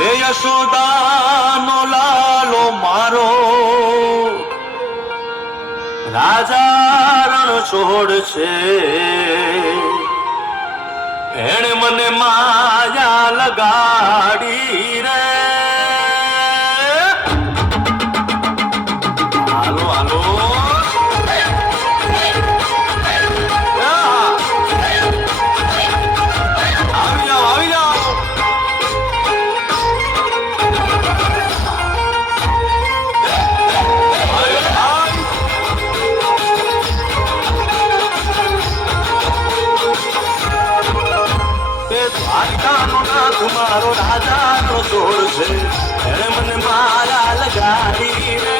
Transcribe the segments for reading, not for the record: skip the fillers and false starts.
હે યશોદાનો લાલો મારો રાજા રણ છોડ છે. એણે મને માયા લગાડી રે. હાલો હાલો આવી જાઓ આવી જાઓ. મારો રાજાનો છોડ છે. એણે મને માયા લગાડી રે.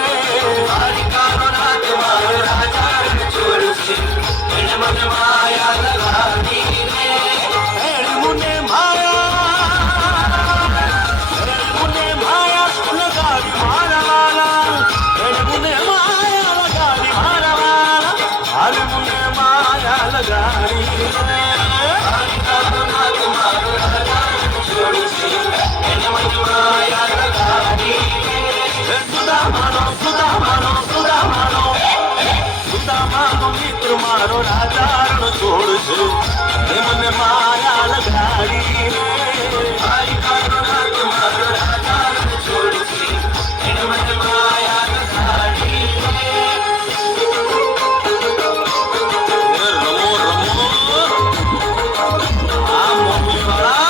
દ્વારિકાનો નાથ મારો રાજાનો છોડ છે. એણે મને માયા લગાડી રે. એણે મને માયા લગાડી મારા વાલા. એણે મને માયા લગાડી મારા વાલા. હાલે મને માયા લગાડી રે. દ્વારિકાનો નાથ મારો સુદામાનો મિત્ર મારો રાજાનો છોડ છે. મને માયા લગાડી રે. દ્વારિકાનો નાથ મારો રાજાનો છોડ છે. એને મને માયા લગાડી રે. રમો રમો આ મોટી વાળા.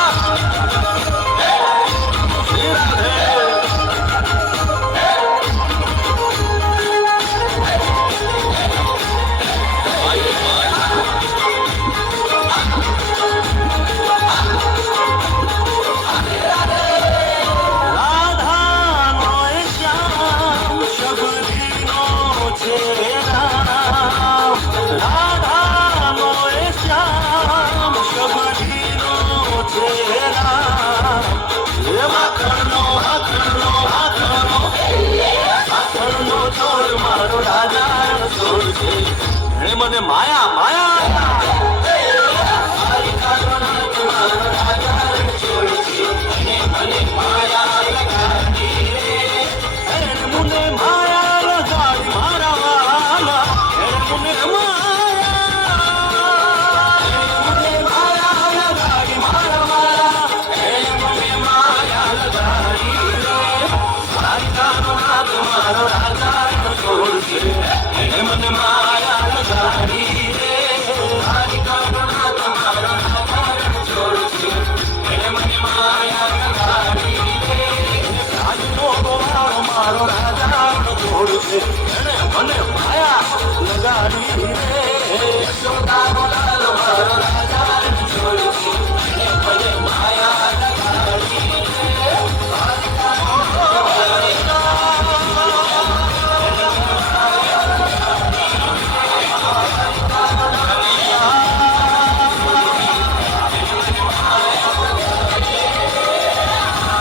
મારો રાજાનો છોડ છે. મને માયા માયા મને માયા લગાડી રે. દ્વારિકાનો નાથ મારો રાજાનો છોડ છે. એને મને માયા લગાડી રે. રાજનો ગોવાળો મારો રાજાનો છોડ છે. એને મને માયા લગાડી રે. યશોદાનો